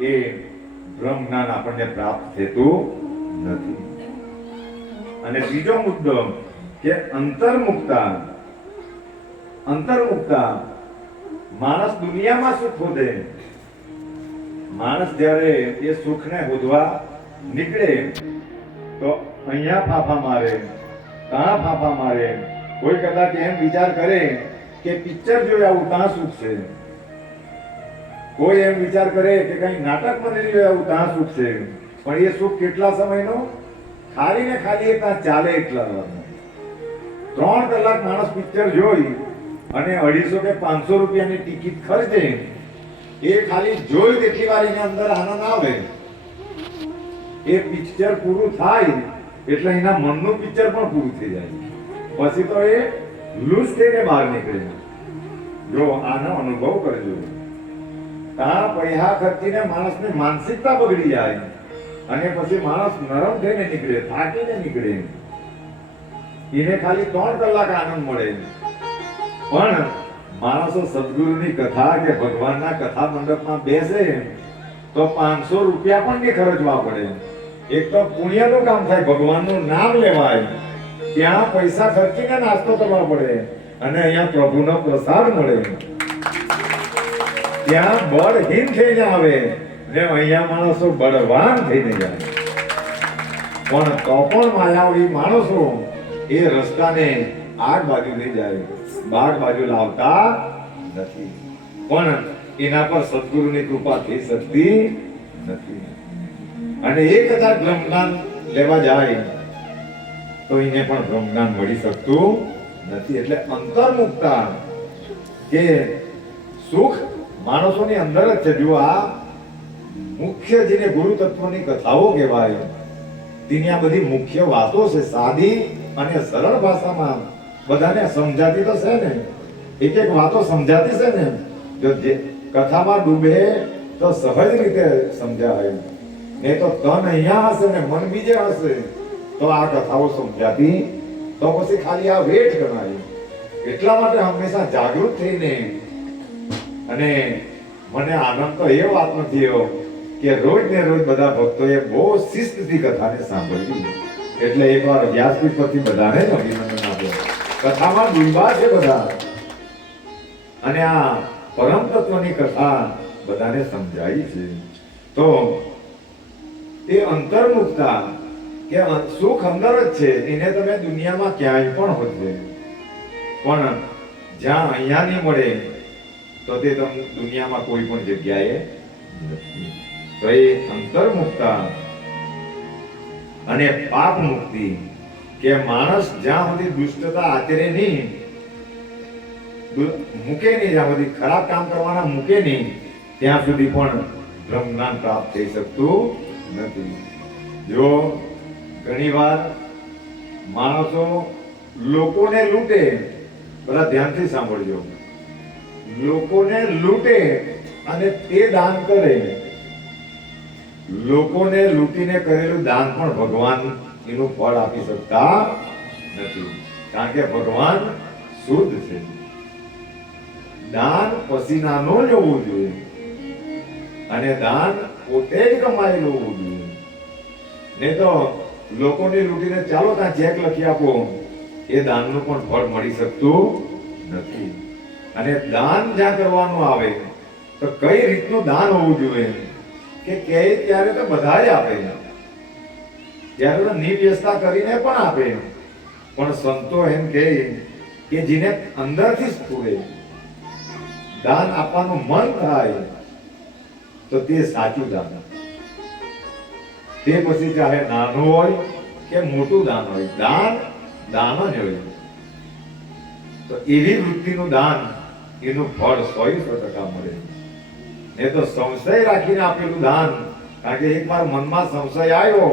એ બ્રહ્મ જ્ઞાન આપણને પ્રાપ્ત થતું નથી. અને બીજો મુદ્દો કે અંતર્મુક્તા અંતર્મુક્તા માણસ દુનિયામાં સુખ શોધે માણસ જ્યારે એ સુખને શોધવા નીકળે, તો અહીંયા ફાફા મારે, ત્યાં ફાફા મારે. કોઈ કદાચ એમ વિચાર કરે કે પિક્ચર જોઈ આવું, ત્યાં સુખ છે. કોઈ એમ વિચાર કરે કે કઈ નાટક મને હોય આવું ત્યાં સુખ છે. પણ એ સુખ કેટલા સમયનો? ખાલી ને ખાલી એ ત્યાં ચાલે એટલા. ત્રણ કલાક માણસ પિક્ચર જોઈ અને અઢીસો કે પાંચસો રૂપિયાની ટિકિટ ખર્ચે એ ખાલી જોઈ તેટલી વાર એની અંદર આનંદ આવે. એ પિક્ચર પૂરું થાય એટલે એના મનનું પિક્ચર પણ પૂરું થઈ જાય. પછી તો એ લૂઝ થઈને બહાર નીકળે. જો આનો અનુભવ કરજો. આ પૈસા ખર્ચીને માણસની માનસિકતા બગડી જાય. અને પછી માણસ નરમ થઈને નીકળે, થાકીને નીકળે. એને ખાલી ત્રણ કલાક આનંદ મળે. પણ માણસો સદગુરુની કથા કે ભગવાનના કથા મંડપમાં બેસે, તો પાંચસો રૂપિયા પણ નહીં ખર્ચવા પડે. એક તો પુણ્યનું કામ થાય, ભગવાનનું નામ લેવાય. ત્યાં પૈસા ખર્ચીને નાસ્તો કરવા પડે. અને અહીંયા પ્રભુનો પ્રસાદ મળે. ત્યાં બળહીન થઈને આવે. ને અહીંયા માણસો બળવાન થઈને જાય. પણ તો પણ માયાવી માણસો એ રસ્તાને આગ બાજુ લઈ જાય. બાગ બાજુ લાવતા નથી. પણ એના પર સદગુરુની કૃપા થઈ શકતી નથી. અને એ કદાચ બ્રહ્મજ્ઞાન લેવા જાય, તો એને પણ બ્રહ્મજ્ઞાન મળી શકતું નથી. એટલે અંતર્મુક્તા કે સુખ માણસોની અંદર જ છે. જો આ મુખ્ય જેને ગુરુ તત્વની કથાઓ કહેવાય, તેની આ બધી મુખ્ય વાતો છે, સાદી અને સરળ ભાષામાં. બધાને સમજાતી તો છે ને. એક એક વાતો સમજાતી છે ને. જો જે કથામાં ડૂબે તો સહજ રીતે સમજાય. ને તો તન અહીંયા હશે ને મન બીજે હશે. તો આ કથાઓ સમજાતી તો પછી ખાલી આ વેઠ ગણાય. એટલા માટે હંમેશા જાગૃત થઈને અને મને આનંદ તો એ વાતનો થયો કે રોજ ને રોજ બધા ભક્તોએ બહુ શિસ્તથી કથાને સાંભળવી એટલે એકવાર વ્યાસપીઠ પરથી બધાને અભિનંદન આપ્યો. કથામાં ડૂબા છે બધા. અને આ પરમ તત્વની કથા બધાને સમજાય છે. તો એ અંતર્મુખતા કે સુખ અંદર જ છે, એને તમે દુનિયામાં ક્યાંય પણ હોજે પણ જ્યાં અહીંયા નહીં મળે તો તે તમને દુનિયામાં કોઈ પણ જગ્યાએ તો એ અંતર મુક્તા અને પાપ મુક્તિ કે માણસ જ્યાં સુધી દુષ્ટતા આચરે નહીં મૂકે નહીં, જ્યાં સુધી ખરાબ કામ કરવાના મૂકે નહીં, ત્યાં સુધી પણ બ્રહ્મ જ્ઞાન પ્રાપ્ત થઈ શકતું નથી. જો ઘણીવાર માણસો લોકોને લૂંટે, બધા ધ્યાનથી સાંભળજો. લોકોને લૂંટે અને તે દાન કરે. લોકોને લૂંટીને કરેલું દાન પણ ભગવાન એનું ફળ આપી શકતા નથી. કારણ કે ભગવાન શુદ્ધ છે. દાન પસીનાનો જ જોઈએ. અને દાન પોતે જ કમાયેલું હોવું જોઈએ. નહીં તો લોકોને લૂંટીને ચાલો ત્યાં ચેક લખી આપો. એ દાનનું પણ ફળ મળી શકતું નથી. અને દાન જ્યાં કરવાનું આવે, તો કઈ રીતનું દાન હોવું જોઈએ? કે કહે ત્યારે તો બધા જ આપે ત્યારે તો નિવ્યસ્તા કરીને પણ આપે પણ સંતો એમ કહે કે જેને અંદરથી સ્ફૂરે દાન આપવાનું મન થાય, તો તે સાચું દાન તે પછી ચાહે નાનું હોય કે મોટું દાન હોય, દાન દાન જ હોય. તો એવી વૃત્તિનું દાન એનું ફળ સો સો ટકા મળે. એ તો સંશય રાખીને આપેલું દાન, કારણ કે એકવાર મનમાં સંશય આવ્યો,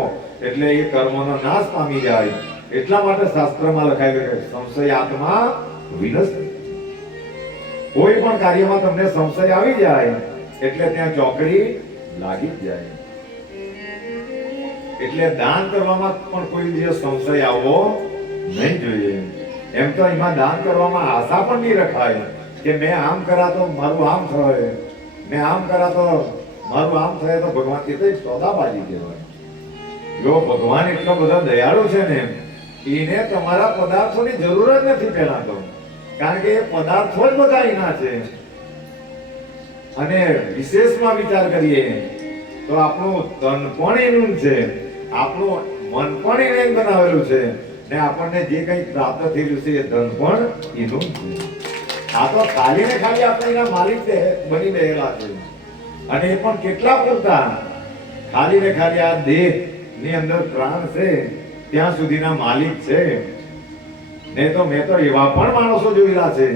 એટલે એ કર્મનો નાશ પામી જાય. એટલા માટે શાસ્ત્રમાં લખાયું કે સંશય આત્મા વિનશ કોઈ પણ કાર્યમાં તમને સંશય આવી જાય, એટલે ત્યાં ચોકડી લાગી જાય. એટલે દાન કરવામાં પણ કોઈ દિવસ સંશય આવવો નહીં જોઈએ. એમ તો એમાં દાન કરવામાં આશા પણ નહીં રખાય. કે મેં આમ કરા તો મારું આમ થયે મેં આમ કરા તો મારું આમ થયે તો ભગવાન એ તો એક સોદાબાજી કહેવાય. જો ભગવાન એટલો બધા દયાળુ છે ને, એને તમારા પદાર્થોની જરૂર જ નથી પહેલા તો. કારણ કે એ પદાર્થો જ બધા એના છે. અને વિશેષમાં વિચાર કરીએ, તો આપણું તન પણ એનું છે. આપણું મન પણ એને જ બનાવેલું છે. ને આપણને જે કંઈ પ્રાપ્ત થયેલું છે એ ધન પણ એનું છે. આ તો ખાલી ને ખાલી આપણે એના માલિક બની રહેલા છે. અને એ પણ કેટલા પૂરતા ખાલી ને ખાલી આ દેહની અંદર પ્રાણ છે, ત્યાં સુધીના માલિક છે. ને તો મેં તો એવા પણ માણસો જોયેલા છે,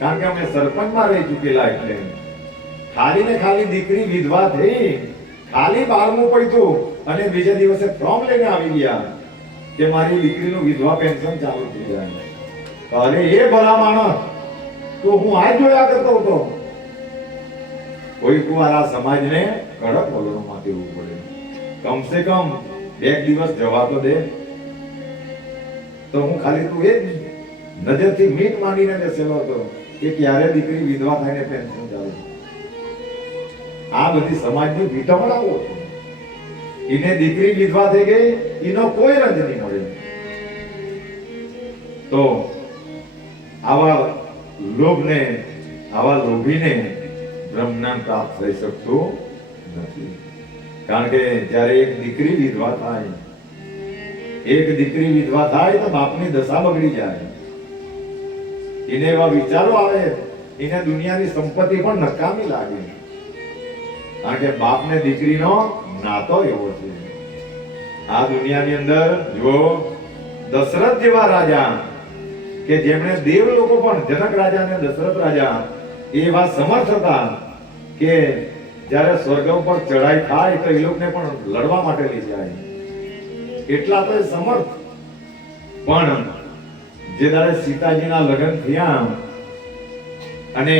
કારણ કે અમે સરપંચમાં રહી ચૂકેલા એટલે. ખાલી ને ખાલી દીકરી વિધવા થઈ, ખાલી બારમું પડ્યું અને બીજા દિવસે ફોર્મ લઈને આવી ગયા કે મારી દીકરીનું વિધવા પેન્શન ચાલુ થઈ જાય. અરે એ ભલા માણસ તો હું આ જોયા કરતો હતો. કોઈક વાર આ સમાજને કડક વલણોમાં દેવું પડે. કમસે કમ બે દિવસ જવા તો દે. તો હું ખાલી તું એ જ નજરથી મીટ માંડીને બેસેલો હતો કે ક્યારે દીકરી વિધવા થઈને પેન્શન ચાલે. આ બધી સમાજની વિટમણાઓ છે એને દીકરી વિધવા થઈ ગઈ, એનો કોઈ રજ નહીં મળે. તો આવા લોભને, આવા લોભીને બ્રહ્મજ્ઞાન પ્રાપ્ત થઈ શકતું નથી. કારણ કે જ્યારે એક દીકરી વિધવા થાય, એક દીકરી વિધવા થાય તો બાપની દશા બગડી જાય. એને એવા વિચારો આવે, એને દુનિયાની સંપત્તિ પણ નકામી લાગે. કારણ કે બાપને દીકરીનો નાતો એવો છે. આ દુનિયાની અંદર જો દશરથ જેવા રાજા કે જેમણે દેવ લોકો પણ જનક રાજા અને દશરથ રાજા એવા સમર્થ હતા કે જ્યારે સ્વર્ગ ઉપર ચઢાઈ થાય તો એ લોકોને પણ લડવા માટે લઈ જાય. એટલા તો સમર્થ. પણ જે દાડે સીતાજીના લગ્ન થયા અને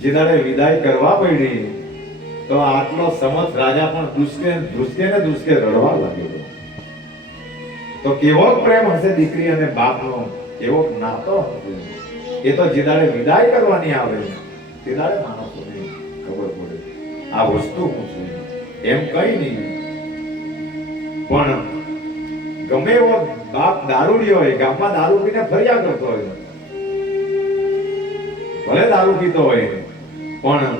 જે દાડે વિદાય કરવા પડી, તો આટલો સમર્થ રાજા પણ દુષ્કે દુષ્કે ને દુષ્કે રડવા લાગ્યો. તો કેવો પ્રેમ હશે દીકરી અને બાપનો. કેવો નાતો એ તો જે વિદાય કરવાની આવે તે દાડે ખબર પડે. આ વસ્તુ હું છું. એમ કઈ નહીં. પણ ગમે એવો બાપ દારૂડિયો હોય, ગામમાં દારૂ પીને ફર્યા કરતો હોય. ભલે દારૂ પીતો હોય, પણ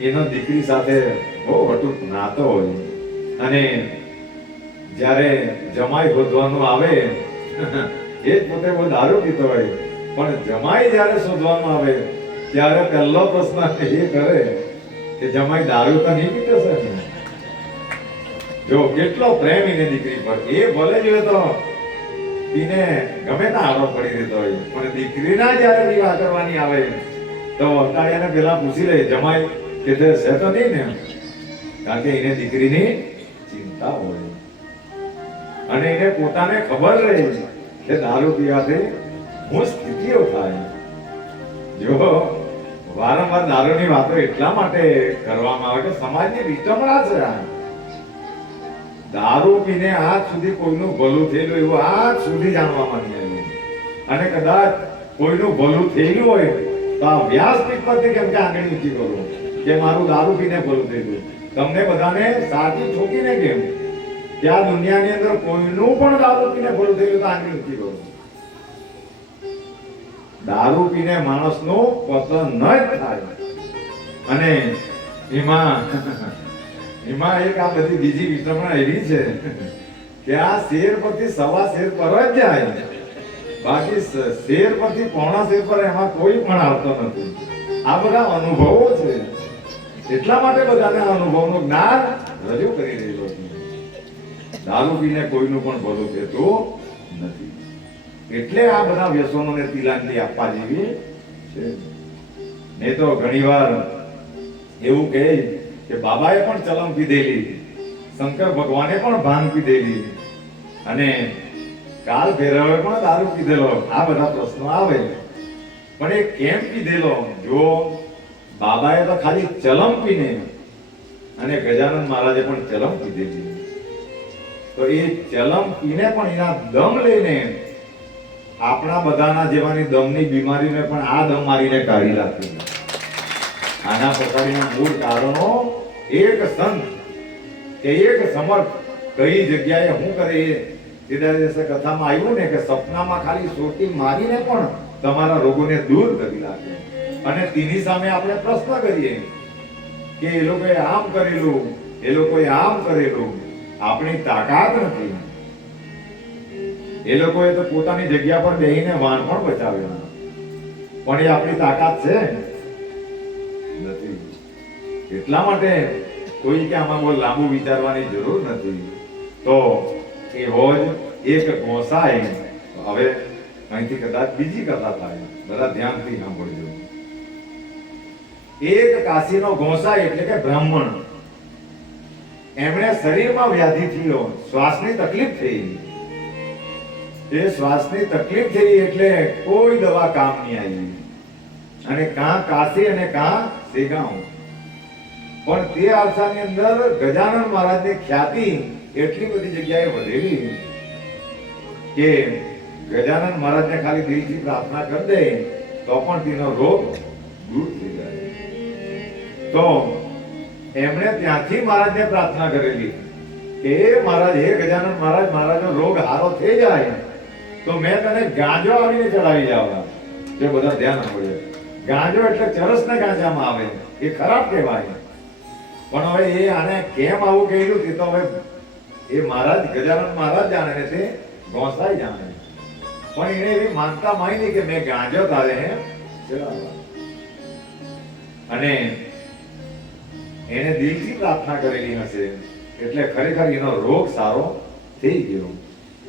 એનો દીકરી સાથે બહુ અટૂટ નાતો હોય. અને જ્યારે જમાઈ શોધવાનું આવે એ જ પોતે બહુ દારૂ પીતો હોય પણ જમાઈ જ્યારે શોધવામાં આવે, ત્યારે પહેલો પ્રશ્ન એ કરે કે જમાઈ દારૂ તો નહીં પીતો છે? જો કેટલો પ્રેમ એને દીકરી પર. એ ભલે જોઈએ તો પીને ગમે ના આરો પડી દેતો હોય. પણ દીકરીના જ્યારે વિવાહ કરવાની આવે, તો અટાળિયાને પેલા પૂછી લે, જમાઈ, કે તે છે તો નહીં ને? કારણ કે એને દીકરીની ચિંતા હોય. અને એને પોતાને ખબર રહે. કે દારૂ પીવાથી હું સ્થિતિઓ થાય જો વારંવાર દારૂની વાતો એટલા માટે કરવામાં આવે કે સમાજની વિટમણા છે આ. દારૂ પીને આજ સુધી કોઈનું ભલું થયેલું એવું આજ સુધી જાણવામાં નહીં આવ્યું અને કદાચ કોઈનું ભલું થયેલું હોય તો આ વ્યાસપીઠ પરથી કેમ કે આગળ ઊંચી કરો? કે મારું દારૂ પીને ભલું થયેલું? તમને બધાને સાચી ઠોકીને કેમ? કે દુનિયાની અંદર કોઈનું પણ દારૂ પીને ભલું થયેલું તો આંગળી ઊંચી કરો દારૂ પીને માણસનું પતન ન જ થાય. અને એમાં એમાં એક આ બધી બીજી વિતરણા એવી છે કે આ શેર પરથી સવા શેર પર જ જાય. બાકી શેર પરથી પોણા શેર પર એમાં કોઈ પણ આવતો નથી. આ બધા અનુભવો છે. એટલા માટે બધાને અનુભવનું જ્ઞાન રજૂ કરી રહ્યો છું. દારૂ પીને કોઈનું પણ ભલું થતું નથી. એટલે આ બધા વ્યસનોને તિલાંજલિ આપવા જેવી છે. નહીં તો ઘણીવાર એવું કહે કે બાબાએ પણ ચલમ પીધેલી, શંકર ભગવાને પણ ભાન પીધેલી અને કાલ ભૈરવે પણ દારૂ પીધેલો. આ બધા પ્રશ્નો આવે. પણ એ કેમ પીધેલો? જો બાબાએ તો ખાલી ચલમ પીને અને ગજાનંદ મહારાજે પણ ચલમ પીધેલી. તો એ ચલમ પીને પણ એના દમ લઈને આપણા બધાના જેવાની દમની બીમારીને પણ આ દમ મારીને કાઢી નાખી આના પ્રકારના મૂળ કારણો એક સંત કે એક સમર્થ કઈ જગ્યાએ શું કરે એ દિવસે કથામાં આવ્યું ને કે સપનામાં ખાલી સોટી મારીને પણ તમારા રોગોને દૂર કરી નાખે. અને તેની સામે આપણે પ્રશ્ન કરીએ કે એ લોકોએ આમ કરેલું, એ લોકોએ આમ કરેલું. આપણી તાકાત નથી. એ લોકોએ તો પોતાની જગ્યા પર બેહીને વાન પણ બચાવ્યા. પણ એ આપણી તાકાત છે? નથી. એટલા માટે કોઈ કે આમાં બહુ લાંબુ વિચારવાની જરૂર નથી. તો એ હોજ એક ગોસાઈ, હવે અહીંથી કદાચ બીજી કથા થાય. બધા ધ્યાનથી સાંભળજો. એક કાશીનો ગોસાઈ એટલે કે બ્રાહ્મણ. એમણે શરીરમાં વ્યાધિ થયો. શ્વાસની તકલીફ થઈ. એ શ્વાસની તકલીફ થઈ એટલે કોઈ દવા કામ નહીં આવી. અને કાં કાશી અને કાં સેગાંવ. પણ તે આરસાની અંદર ગજાનન મહારાજની ખ્યાતિ એટલી બધી જગ્યાએ વધેલી કે ગજાનન મહારાજને ખાલી દિલથી પ્રાર્થના કરી દે તો પણ તેનો રોગ દૂર થઈ જાય. તો એમણે ત્યાંથી મહારાજને પ્રાર્થના કરેલી કે મહારાજ, હે ગજાનન મહારાજ, મહારાજનો રોગ હારો થઈ જાય તો મેં તને ગાંજો આવીને ચડાવી જવા તે બધા ધ્યાન આપજો. ગાંજો એટલે ચરસ ને ગાંજામાં આવે એ ખરાબ કહેવાય પણ હવે એ આને કેમ આવું કહ્યું તે તો હવે એ મહારાજ, ગજાનન મહારાજ જાણે ને તે ગોસાઈ જાણે પણ એને એવી માનતા માની કે મેં ગાંજો તારે ચડાવવા અને એને દિલથી પ્રાર્થના કરેલી હશે. એટલે ખરેખર એનો રોગ સારો થઈ ગયો.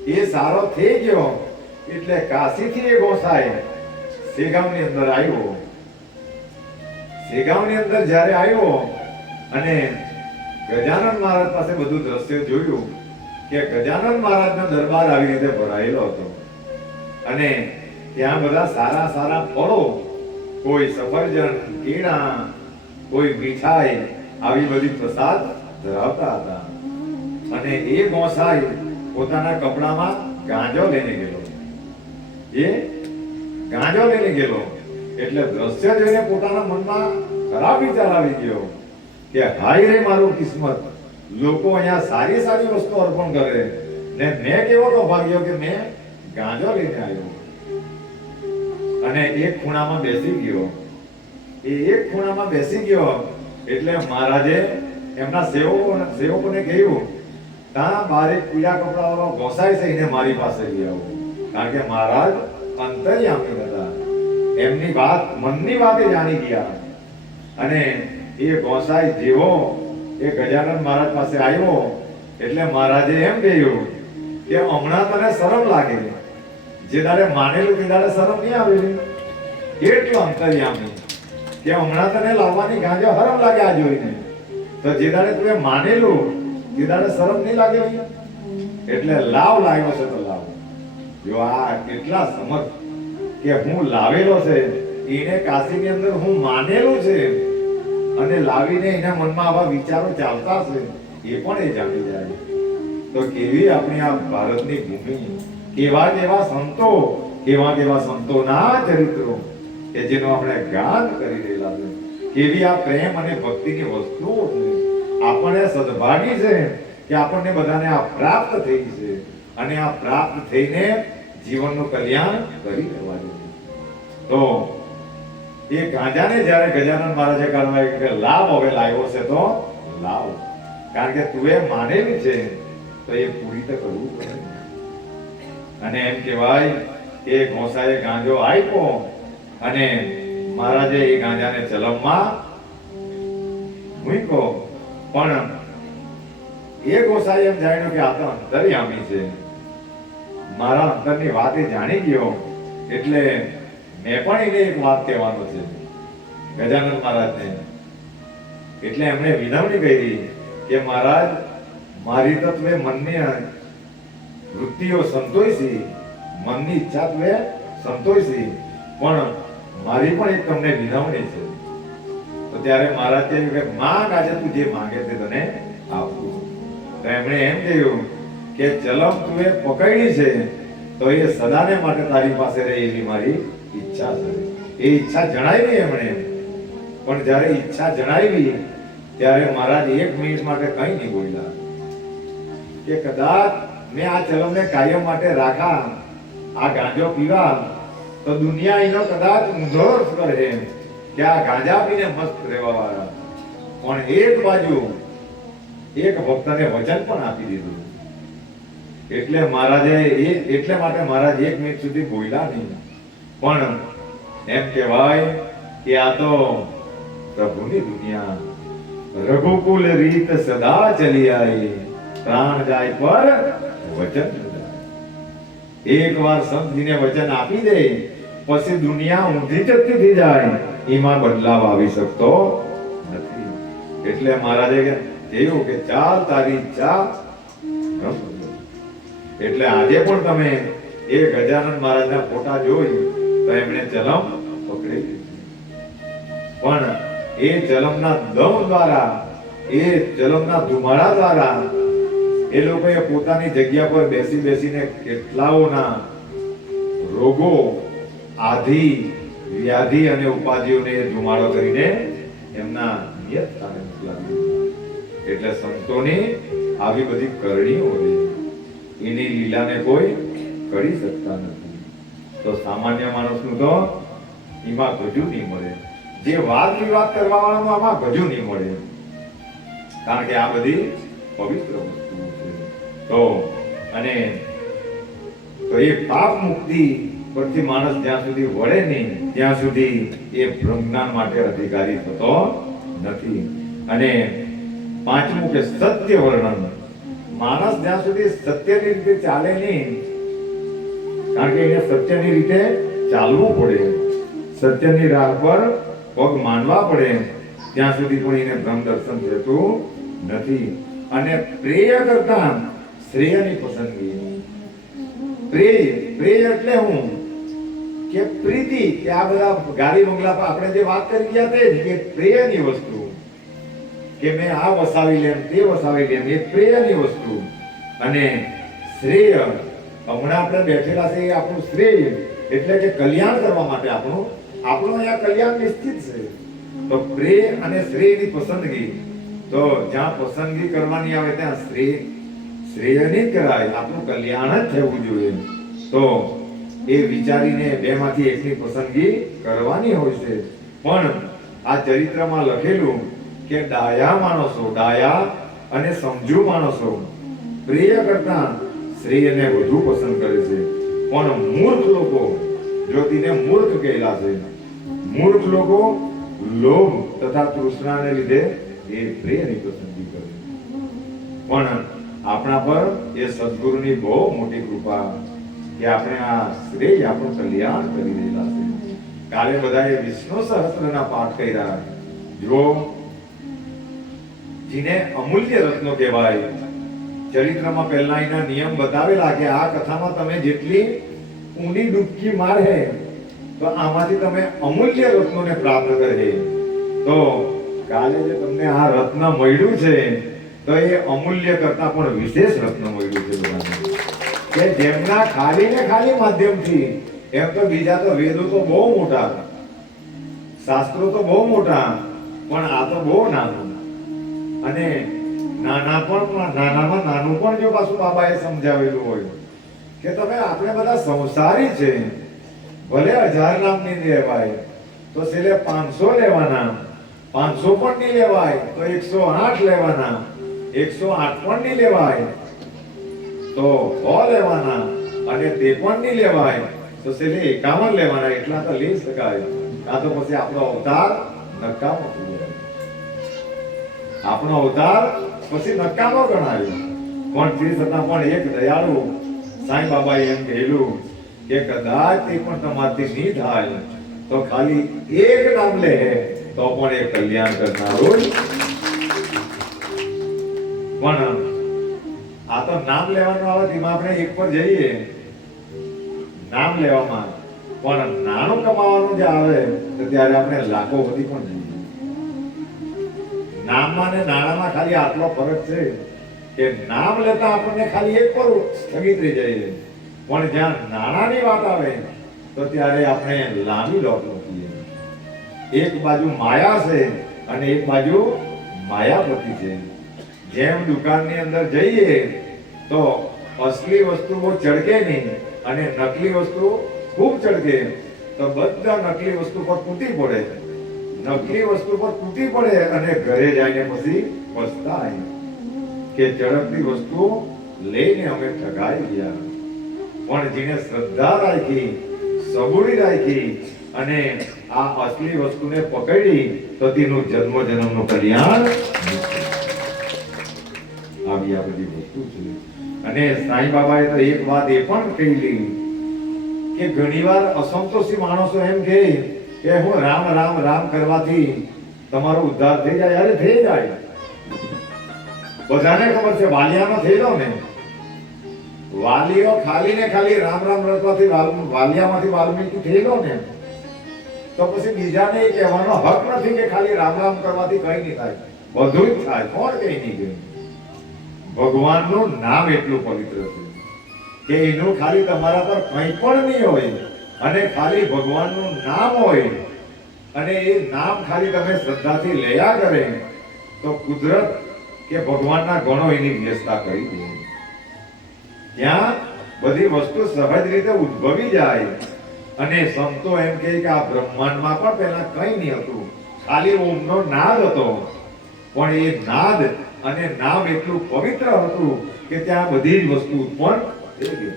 એ સારો થઈ ગયો એટલે કાશીથી એ ગોસાઈ સેગામની અંદર આવ્યો. સેગામની અંદર જ્યારે આવ્યો અને ગજાનન મહારાજ પાસે બધું દ્રશ્ય જોયું કે ગજાનન મહારાજનો દરબાર આવી રીતે ભરાયેલો હતો. અને ત્યાં બધા સારા સારા ફળો, કોઈ સફરજન, કેળા, કોઈ મીઠાઈ આવી બધી પ્રસાદ ધરાવતા હતા. અને એ ગોસાઈ પોતાના કપડામાં ગાંજો લઈને ગયેલો. એ ગાંજો લઈને ગયેલો. એટલે દ્રશ્ય જોઈને પોતાના મનમાં ખરાબ વિચાર આવી ગયો કે હાય રે મારું કિસ્મત. લોકો અહીંયા સારી સારી વસ્તુ અર્પણ કરે. ને મેં કેવો તો કે મેં ગાંજો લઈને આવ્યો. અને એક ખૂણામાં બેસી ગયો. એ એક ખૂણામાં બેસી ગયો એટલે મહારાજે એમના સેવકો સેવકોને કહ્યું ત્યાં બારે પીળા કપડાવાળો ઘોસાઈ છે, એને મારી પાસે લઈ આવો. કારણ કે મહારાજ અંતર્યામી હતા. એમની વાત, મનની વાતે જાણી ગયા. અને એ ગોસાઈ જેવો એ ગજાનંદ મહારાજ પાસે આવ્યો, એટલે મહારાજે એમ કહ્યું કે, હમણાં તને શરમ લાગે જે તારે માનેલું તે તારે શરમ નહીં આવેલી એટલો અંતર્યામી કે હમણાં તને લાવવાની ગાંજો હરમ લાગે આ જોઈને. તો જે દાડે તું એ માનેલું જે દાડે શરમ નહીં લાગે એટલે લાવ, લાવ્યો છે તો લાવ. જો આ કેટલા સમજ કે હું લાવેલો છે, એને કાશીની અંદર હું માનેલું છે અને લાવીને એના મનમાં આવા વિચારો ચાલતા છે, એ પણ એ જાણી જાય. તો કેવી આપણી આ ભારતની ભૂમિ? કેવા કેવા સંતો, કેવા કેવા સંતોના ચરિત્રો? કે જેનો આપણે ગાન કરી રહેલા છે. કેવી આ પ્રેમ અને ભક્તિની વસ્તુઓ છે. આપણને સદભાગી છે કે આપણને બધાને આ પ્રાપ્ત થઈ છે અને આ પ્રાપ્ત થઈને જીવનનું કલ્યાણ કરી લેવાનું તો એ ગાંજાને જ્યારે ગજાનન મહારાજે કાઢવા કે લાભ હવે લાવ્યો છે તો લાવ. કારણ કે તું એ માનેલી છે, તો એ પૂરી તો કરવું પડે. અને એમ કહેવાય કે ગોસાએ ગાંજો આપ્યો અને મહારાજે એ ગાંજાને ચલમમાં મૂક્યો, પણ એ ગોસાઈ એમ જાણ્યો કે આ તો અંતર્યામી છે. મારા અંતરની વાત એ જાણી ગયો, એટલે મેં પણ એને એક વાત કહેવાનો છે ગજાનંદ મહારાજને. એટલે એમણે વિનવણી કરી કે મહારાજ, મારી તત્વે મનની વૃત્તિઓ સંતોષી, મનની ઈચ્છા તત્વે સંતોષી, પણ મારી પણ એક તમને વિનવણી છે. તો ત્યારે મહારાજ કહ્યું કે માંગ આજે તું જે માંગે તે તને આપું. તો એમણે એમ કહ્યું કે ચલમ તું એ પકડી છે, તો એ સદાને માટે તારી પાસે રહે એવી મારી ઈચ્છા છે. એ ઈચ્છા જણાવી એમણે. પણ જ્યારે ઈચ્છા જણાવી, ત્યારે મહારાજ એક મિનિટ માટે કંઈ નહીં બોલ્યા. કે કદાચ મેં આ ચલમને કાયમ માટે રાખા આ ગાંજો પીવા તો દુનિયા એનો કદાચ ઊંધો કરે કે આ ગાંજા પીને મસ્ત રહેવા વાળા પણ એક બાજુ એક ભક્તને વચન પણ આપી દીધું. એટલે મહારાજે એટલે માટે મહારાજ એક મિનિટ સુધી બોલ્યા નહીં. પણ એમ કહેવાય કે આ તો પ્રભુની દુનિયા. રઘુકુલ રીત સદા ચલી આવી પ્રાણ જાય પર વચન. એકવાર સમજીને વચન આપી દે, પછી દુનિયા ઊંધી જતી થઈ જાય. એમાં બદલાવ આવી શકતો નથી. એટલે મહારાજે કહ્યું કે, ચાલ તારી ઈચ્છા એટલે આજે પણ તમે એ ગજાનંદ મહારાજના ફોટા જોઈ, તો એમણે ચલમ પકડી લીધી. પણ એ ચલમના દમ દ્વારા, એ ચલમના ધુમાડા દ્વારા એ લોકોએ પોતાની જગ્યા પર બેસી બેસીને કેટલાઓના રોગો, આધિ, વ્યાધિ અને ઉપાધિઓને ધુમાડો કરીને એમના નિયત સ્થાને મોકલાવી એટલે સંતોની આવી બધી કરણીઓ એની લીલાને કોઈ કરી શકતા નથી. તો સામાન્ય માણસનું તો એમાં ગજુ નહીં મળે. જે વાદ વિવાદ કરવા વાળાનું આમાં ગજુ નહીં મળે. કારણ કે આ બધી પવિત્ર વસ્તુ છે. તો, અને તો એ પાપ મુક્તિ પરથી માણસ જ્યાં સુધી વળે નહીં, ત્યાં સુધી એ બ્રહ્મજ્ઞાન માટે અધિકારી થતો નથી. અને પાંચમું કે સત્ય વર્ણન. માણસ જ્યાં સુધી સત્યની રીતે ચાલે નહીં, કારણ કે એને સત્યની રીતે ચાલવું પડે. સત્યની રાહ પર પગ માંડવા પડે, ત્યાં સુધી પણ એને બ્રહ્મ દર્શન થતું નથી. અને પ્રેય કરતા શ્રેયની પસંદગી. પ્રેય પ્રેય એટલે હું કે પ્રીતિ, કે આ બધા ગાડી બંગલા પર આપણે જે વાત કરી ગયા તે કે પ્રેયની વસ્તુ. કે મેં આ વસાવી લેમ, તે વસાવી લેમ, એ પ્રેયની વસ્તુ. અને શ્રેય, હમણાં આપણે બેઠેલા છે એ આપણું શ્રેય. એટલે કે કલ્યાણ કરવા માટે આપણું આપણું અહીંયા કલ્યાણ નિશ્ચિત છે. તો પ્રેય અને શ્રેયની પસંદગી. તો જ્યાં પસંદગી કરવાની આવે ત્યાં શ્રેય શ્રેયની કરાય, આપણું કલ્યાણ જ થવું જોઈએ. તો એ વિચારીને બેમાંથી એકની પસંદગી કરવાની હોય છે. પણ આ ચરિત્રમાં લખેલું કે ડાયા માણસો, ડાયા અને સમજુ માણસો પ્રિય કરતા શ્રેયને વધુ પસંદ કરે છે. પણ મૂર્ખ લોકો જ્યોતિને મૂર્ખ કહેલા છે. મૂર્ખ લોકો લોભ તથા તૃષ્ણાને લીધે એ પ્રિયની પસંદગી કરે. પણ આપણા પર એ સદગુરુની બહુ મોટી કૃપા કે આપણે આ શ્રેય આપણું કલ્યાણ કરી રહેલા છે. કાલે બધાએ વિષ્ણુ સહસ્ત્રના પાઠ કર્યા. જો જેને અમૂલ્ય રત્નો કહેવાય, ચરિત્રમાં પહેલા એના નિયમ બતાવેલા કે આ કથામાં તમે જેટલી ઊંડી ડૂબકી મારે તો આમાંથી તમે અમૂલ્ય રત્નોને પ્રાપ્ત કરે તો કાલે જે તમને આ રત્ન મળ્યું છે, તો એ અમૂલ્ય કરતા પણ વિશેષ રત્ન મળ્યું છે બધાને. કે જેમના ખાલી ને ખાલી માધ્યમથી, એમ તો બીજા તો વેદો તો બહુ મોટા. શાસ્ત્રો તો બહુ મોટા, પણ આ તો બહુ નાનું. અને નાના પણ નાનામાં નાનું પણ જો પાછું બાબાએ સમજાવેલું હોય, કે તમે આપણે બધા સંસારી છે, ભલે હજાર નામની લેવાય તો છેલ્લે પાંચસો લેવાના. પાંચસો પણ નહીં લેવાય, તો એકસો આઠ લેવાના. એકસો આઠ પણ નહીં લેવાય, તો સો લેવાના અને તે પણ નહીં લેવાય. તો સીધી એકાવન લેવાના, એટલા તો લઈ શકાય. આ તો પછી આપણો અવતાર નકામો આપણો અવતાર પછી નકામો ગણાયો. પણ તે છતાં પણ એક દયાળુ સાંઈ બાબાએ એમ કહેલું કે કદાચ તે પણ તમારથી નહીં થાય, તો ખાલી એક નામ લે. તો પણ એ કલ્યાણ કરનારો પણ આ તો નામ લેવાનું આવે તેમાં આપણે એક પર જઈએ. નામ લેવામાં પણ નાણું કમાવાનું જે આવે, તો ત્યારે આપણે લાખો વધી પણ જઈએ. નામમાં ને નાણામાં ખાલી આટલો ફરક છે કે નામ લેતા આપણને ખાલી એક પર સ્થગિત રહી જાય પણ જ્યાં નાણાની વાત આવે, તો ત્યારે આપણે લાંબી લોટ મૂકીએ. એક બાજુ માયા છે અને એક બાજુ માયાપતિ છે. જેમ દુકાનની અંદર જઈએ, તો અસલી વસ્તુઓ ચડકે નહીં અને નકલી વસ્તુ ખૂબ ચડકે. તો બધા નકલી વસ્તુ પર તૂટી પડે. નકલી વસ્તુ પર તૂટી પડે અને ઘરે જઈને પછી પસ્તાય. કે ચડકતી વસ્તુ લઈને અમે ઠગાઈ ગયા. પણ જેને શ્રદ્ધા રાખી, સબૂરી રાખી અને આ અસલી વસ્તુને પકડી તો તેનું જન્મ જન્મનું કલ્યાણ આવી આ બધી વસ્તુ છે. અને સાંઈ બાબાએ તો એક વાત એ પણ કહેલી કે ઘણીવાર અસંતોષી માણસો એમ કહે કે હું રામ રામ રામ કરવાથી તમારો ઉદ્ધાર થઈ જાય. અરે થઈ જાય. બધાને ખબર છે, વાલિયાનો થયેલો ને. વાલીઓ ખાલી ને ખાલી રામ રામ રચવાથી વાલ- વાલિયામાંથી વાલ્મીકી થયેલો ને. તો પછી બીજાને એ કહેવાનો હક નથી કે ખાલી રામ રામ કરવાથી કઈ નહીં થાય. બધું જ થાય. કોણ કઈ નહીં ગયું ભગવાનનું નામ એટલું પવિત્ર છે કે એનું ખાલી તમારા પર કંઈ પણ નહીં હોય અને ખાલી ભગવાનનું નામ હોય અને એ નામ ખાલી તમે શ્રદ્ધાથી લયા કરે તો કુદરત કે ભગવાનના ગણો એની વ્યવસ્થા કરી દે. ત્યાં બધી વસ્તુ સહજ રીતે ઉદ્ભવી જાય. અને સંતો એમ કહે કે આ બ્રહ્માંડમાં પણ પહેલા કંઈ નહીં હતું. ખાલી ઓમનો નાદ હતો. પણ એ નાદ અને નામ એટલું પવિત્ર હતું કે ત્યાં બધી જ વસ્તુ ઉત્પન્ન થઈ ગઈ.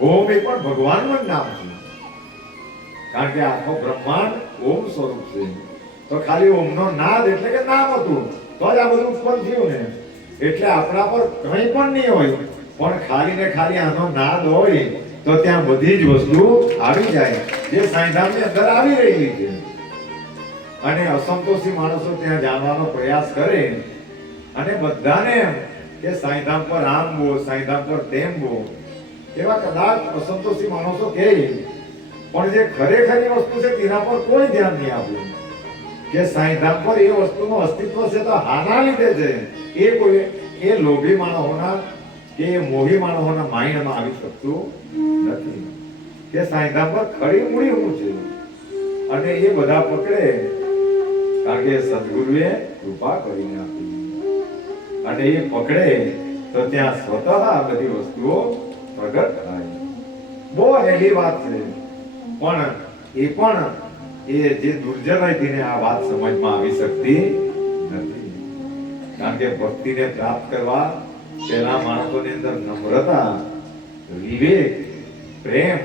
ઓમ એ પણ ભગવાનનું જ નામ છે. કારણ કે આખો બ્રહ્માંડ ઓમ સ્વરૂપ છે. તો ખાલી ઓમનો નાદ એટલે કે નામ હતું. તો જ આ બધું ઉત્પન્ન થયું ને. એટલે આપણા પર કંઈ પણ નહીં હોય. પણ ખાલી ને ખાલી આનો નાદ હોય તો ત્યાં બધી જ વસ્તુ આવી જાય. જે સાંઈધામની અંદર આવી રહેલી છે. અને અસંતોષી માણસો ત્યાં જાણવાનો પ્રયાસ કરે. અને બધાને કે સાંઈધામ પર આમ બો, સાંઈધામ પર તેમ બો, એવા કદાચ અસંતોષી માણસો કહે પણ જે ખરેખરી વસ્તુ છે તેના પર કોઈ ધ્યાન નહીં આપ્યું કે સાંઈધામ પર એ વસ્તુનું અસ્તિત્વ છે તો હાના લીધે છે. એ કોઈ, એ લોભી માણસોના એ મોહી માણસોના માઇન્ડમાં આવી શકતું નથી. કે સાંધા પર ખરી મૂડી હું છે? અને એ બધા પકડે કારણ કે સદગુરુએ કૃપા કરીને આપી. અને એ પકડે તો ત્યાં સ્વતઃ આ બધી વસ્તુઓ પ્રગટ થાય. બહુ હેલી વાત છે. પણ એ પણ એ જે દુર્જનયથીને આ વાત સમજમાં આવી શકતી નથી. કારણ કે ભક્તિને પ્રાપ્ત કરવા પેલા માણસોની અંદર નમ્રતા, વિવેક, પ્રેમ,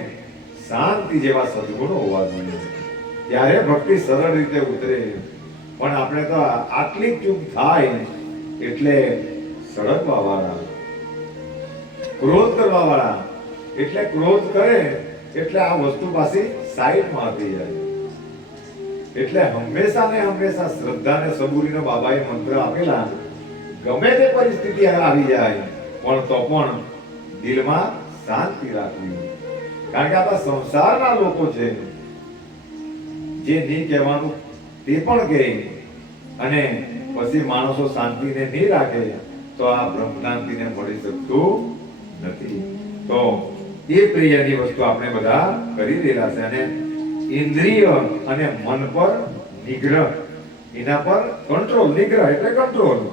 શાંતિ જેવા સદગુણો હોવા જોઈએ. ત્યારે ભક્તિ સરળ રીતે ઉતરે. પણ આપણે તો આટલી ચૂક થાય એટલે સળગવા વાળા, ક્રોધ કરવા વાળા, એટલે ક્રોધ કરે એટલે આ વસ્તુ પાછી સાઈડમાં થઈ જાય. એટલે હંમેશા ને હંમેશા શ્રદ્ધા ને સબૂરીનો બાબાએ મંત્ર આપેલા ગમે તે પરિસ્થિતિ આવી જાય, પણ તો પણ દિલમાં શાંતિ રાખવી. કારણ કે આપણા સંસારના લોકો છે, જે નહીં કહેવાનું તે પણ કહે અને પછી માણસો શાંતિને નહીં રાખે, તો આ બ્રહ્મશાંતિને મળી શકતું નથી. તો એ પ્રિયની વસ્તુ આપણે બધા કરી રહેલા છે અને ઇન્દ્રિય અને મન પર નિગ્રહ. એના પર કંટ્રોલ નિગ્રહ એટલે કંટ્રોલ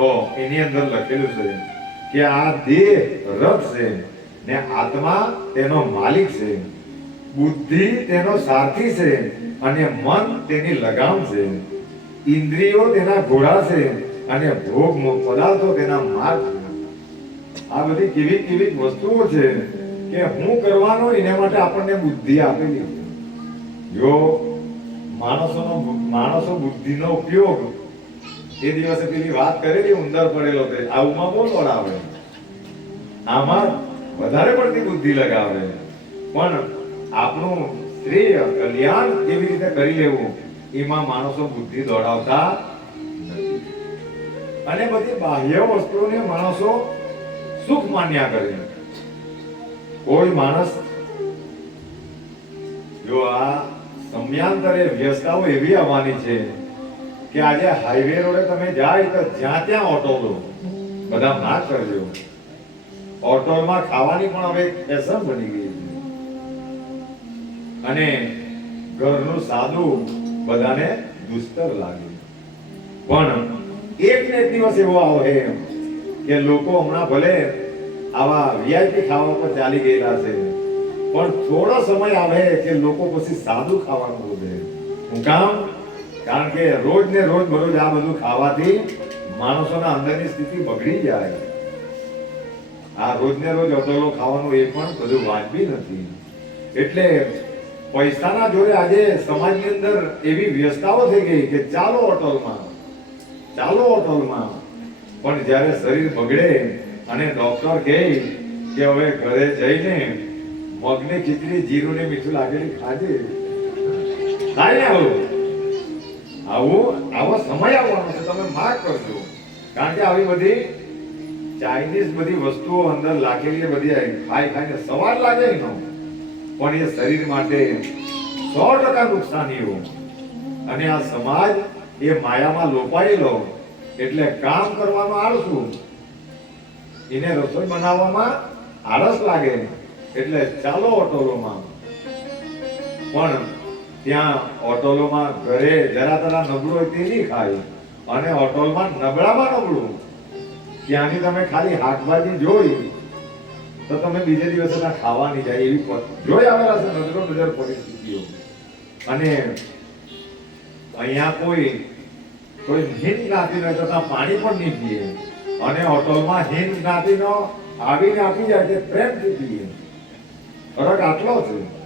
તો એની અંદર લખેલું છે કે આ દેહ રથ છે ને આત્મા તેનો માલિક છે. બુદ્ધિ તેનો સાથી છે અને મન તેની લગામ છે. ઇન્દ્રિયો તેના ઘોડા છે અને ભોગ પદાર્થો તેના માર્ગ છે. આ બધી કેવી કેવી વસ્તુઓ છે કે હું કરવાનો એના માટે આપણને બુદ્ધિ આપેલી જો માણસોનો માણસો બુદ્ધિનો ઉપયોગ એ દિવસે પેલી વાત કરેલી, ઉંદર પડેલો તે. આવુંમાં બહુ દોડાવે આમાં વધારે પડતી બુદ્ધિ લગાવે. પણ આપણું શ્રેય, કલ્યાણ કેવી રીતે કરી લેવું, એમાં માણસો બુદ્ધિ દોડાવતા અને બધી બાહ્ય વસ્તુઓને માણસો સુખ માન્યા કરે. કોઈ માણસ જો આ સમયાંતરે વ્યસ્તાઓ એવી આવવાની છે કે આજે હાઈવે રોડે તમે જાય તો જ્યાં ત્યાં ઓટો લો. બધા ના કરજો. ઓટોમાં ખાવાની પણ હવે ફેશન બની ગઈ છે. અને ઘરનું સાદું બધાને દુસ્તર લાગે. પણ એક ને દિવસ એવો આવે કે લોકો હમણાં ભલે આવા વીઆઈપી ખાવા પર ચાલી ગયેલા છે, પણ થોડો સમય આવે કે લોકો પછી સાદું ખાવાનું શોધે હું કામ કારણ કે રોજ ને રોજ બરોજ આ બધું ખાવાથી માણસોના અંદરની સ્થિતિ બગડી જાય. આ રોજ ને રોજ હોટલો ખાવાનું એ પણ બધું વાજબી નથી. એટલે પૈસાના જોડે આજે સમાજની અંદર એવી વ્યવસ્થાઓ થઈ ગઈ કે ચાલો હોટલમાં ચાલો હોટલમાં. પણ જ્યારે શરીર બગડે અને ડોક્ટર કહે કે હવે ઘરે જઈને મગની ખીચડી જીરું ને મીઠું લાગેલી ખાજે. થાય ને આવું આવું, આવો સમય આવવાનો છે, તમે માર્ક કરજો. કારણ કે આવી બધી ચાઇનીઝ બધી વસ્તુઓ અંદર લાગેલી બધી આવી. ખાઈ ખાઈને સવાર લાગે એનો. પણ એ શરીર માટે સો ટકા નુકસાનીઓ અને આ સમાજ એ માયામાં લોપાયેલો, એટલે કામ કરવાનો આળસુ. એને રસોઈ બનાવવામાં આળસ લાગે. એટલે ચાલો હોટલોમાં. પણ ત્યાં હોટલોમાં ઘરે જરા તરા નબળું હોય તે નહીં ખાયું. અને હોટલમાં નબળામાં નબળું. ત્યાંની તમે ખાલી હાથભાજી જોઈ, તો તમે બીજે દિવસે ના ખાવા નહીં જાય એવી જોઈ આવેલા છે નજરો નજર પરિસ્થિતિઓ અને અહીંયા કોઈ કોઈ હિન ન તો પાણી પણ નહીં પીએ. અને હોટલમાં હિન્દ જ્ઞાતિનો આવીને આપી જાય તે પ્રેમથી પીએ. ફરક આટલો છે.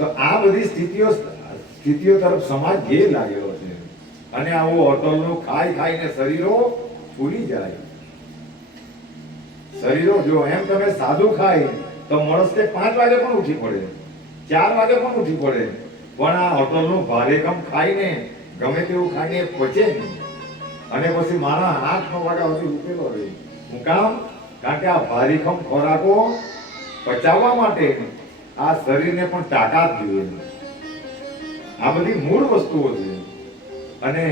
તો આ બધી સ્થિતિઓ સ્થિતિઓ તરફ સમાજ ઘેર લાગેલો છે. અને આવો હોટલનું ખાઈ ખાઈને શરીરો ફૂલી જાય. શરીરો જો એમ તમે સાદું ખાય, તો માણસ તે પાંચ વાગે પણ ઉઠી પડે, ચાર વાગે પણ ઉઠી પડે. પણ આ હોટલનું ભારેકમ ખાઈને, ગમે તેવું ખાઈને પચે નહીં. અને પછી મારા આઠ નવ વાગ્યા સુધી ઉકેલો રહે. હું કામ? કારણ કે આ ભારીખમ ખોરાકો પચાવવા માટે આ શરીરને પણ તાકાત જોઈએ. આ બધી મૂળ વસ્તુઓ છે અને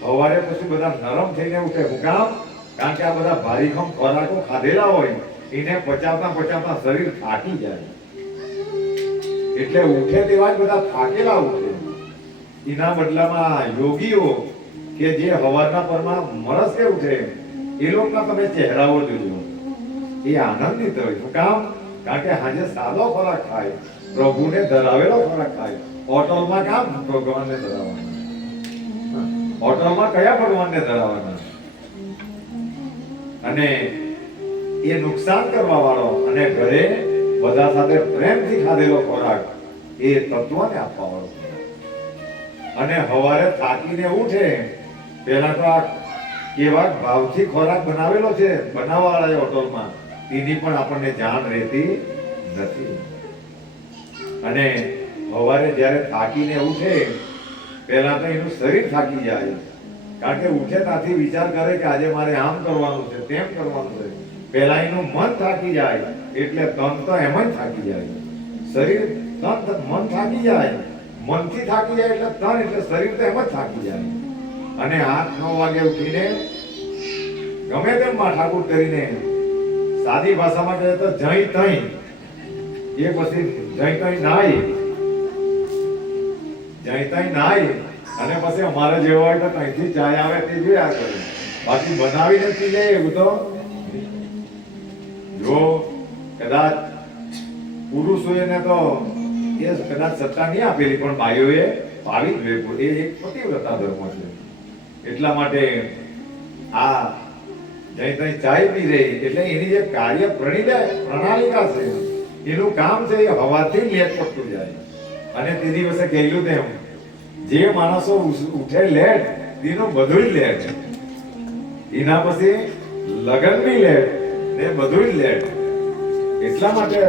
સવારે પછી બધા નરમ થઈને ઉઠે. હું કામ? કારણ કે આ બધા ભારીખમ ખોરાકો ખાધેલા હોય, એને પચાવતા પચાવતા શરીર થાકી જાય. એટલે ઉઠે તેવા જ બધા થાકેલા ઉઠે. એના બદલામાં યોગીઓ કે જે હવાના પરમાં મરસે ઉઠે, એ લોકોના તમે ચહેરાઓ જોજો. એ આનંદિત હોય શું કામ? કારણ કે આજે સાદો ખોરાક ખાય, પ્રભુને ધરાવેલો ખોરાક ખાય. હોટલમાં કામ ભગવાનને ધરાવવાના. હોટલમાં કયા ભગવાનને ધરાવવાના? અને એ નુકસાન કરવા વાળો અને ઘરે બધા સાથે પ્રેમથી ખાધેલો ખોરાક એ તત્વને આપવા વાળો અને હવારે થાકીને ઉઠે, પહેલા તો આ કેવા ભાવથી ખોરાક બનાવેલો છે બનાવવા વાળા હોટલમાં. એની પણ આપણને જાણ રહેતી નથી. અને સવારે જ્યારે થાકીને ઉઠે, પહેલા તો એનું શરીર થાકી જાય. કારણ કે ઉઠે ત્યાંથી વિચાર કરે કે આજે મારે આમ કરવાનું છે, તેમ કરવાનું છે. પહેલા એનું મન થાકી જાય, એટલે તન તો એમ જ થાકી જાય. શરીર, તન મન થાકી જાય. મનથી થાકી જાય એટલે તન, એટલે શરીર તો એમ જ થાકી જાય. અને આઠ, નવ વાગે ઉઠીને ગમે તેમ માથાકૂટ કરીને સાદી ભાષામાં કહે તો જઈ તઈ એ પછી જઈ તઈ નાઈ જઈ તઈ નાઈ અને પછી અમારે જેવો હોય તો ત્યાંથી જાય આવે તે જોયા કરે. બાકી બનાવીને પી લે એવું તો. જો કદાચ ને તો એ કદાચ સત્તા નહીં આપેલી, પણ જ લેવું એ એક પતિવ્રતા ધર્મ છે. એટલા માટે આ જઈ ત્યાં ચાય પી રહી. એટલે એની જે કાર્ય પ્રણિલા પ્રણાલિકા છે, એનું કામ છે એ હવાથી લેટ પડતું જાય. અને તે દિવસે કહેલું તેમ, જે માણસો ઉઠે લેટ, તેનું બધું લેટ. એના પછી લગન લેટ ને બધું લેટ. એટલા માટે